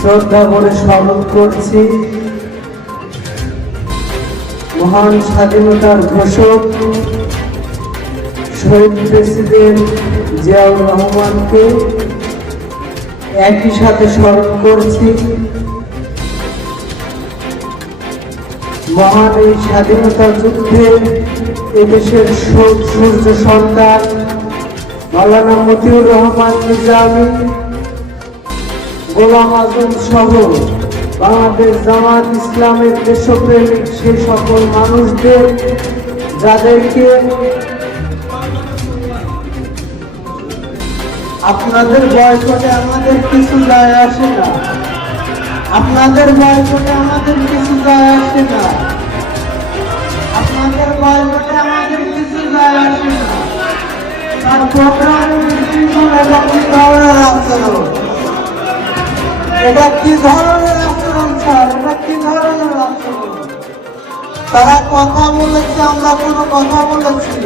শ্রদ্ধা করে স্মরণ করছি মহান স্বাধীনতার ঘোষক শহীদ প্রেসিডেন্ট জিয়াউর রহমানকে। একই সাথে স্মরণ করছি মহান এই স্বাধীনতা যুদ্ধে এদেশের সূর্য সন্তান মাওলানা মতিউর রহমান নিজামী, গোলাম আজম সহ বাংলাদেশ জামাত ইসলামের দেশপ্রেমিক সেই সকল মানুষদের যাদেরকে আপনাদের বয়কটে আমাদের কিছু যায় আসে না, আপনাদের বয়কটে আমাদের কিছু যায় আসে না, আপনাদের বয়কটে আমাদের কিছু যায় আসে না। তার প্রোগ্রাম এটা কি ধরনের আচরণ স্যার? এটা কি ধরনের আচরণ? তারা কথা বলেছে, আমরা কোনো কথা বলেছি?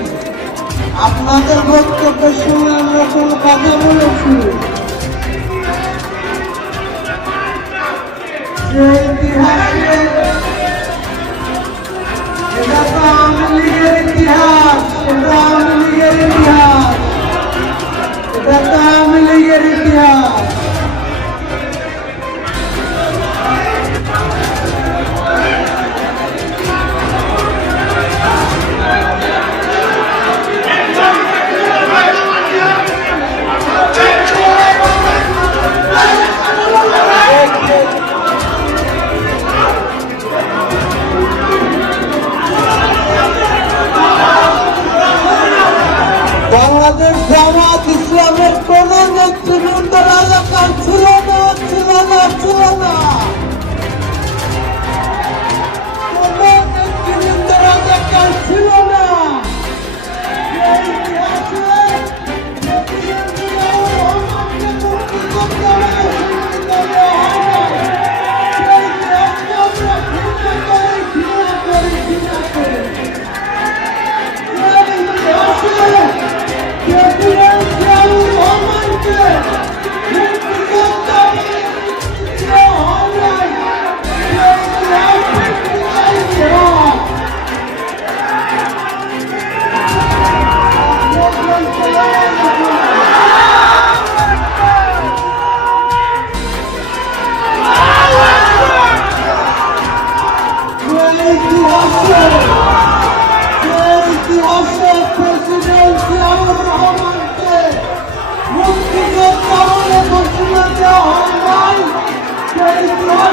আপনাদের বক্তব্য শুনে আমরা কোনো কথা বলেছি? যে ইতিহাসে এটা তো আওয়ামী লীগের ইতিহাস, এটা আওয়ামী লীগের ইতিহাস, এটা তো আওয়ামী লীগের ইতিহাস। বাংলাদেশ জামাত ইসলামের কোন নেতৃবৃন্দ এলাকার ছিল না।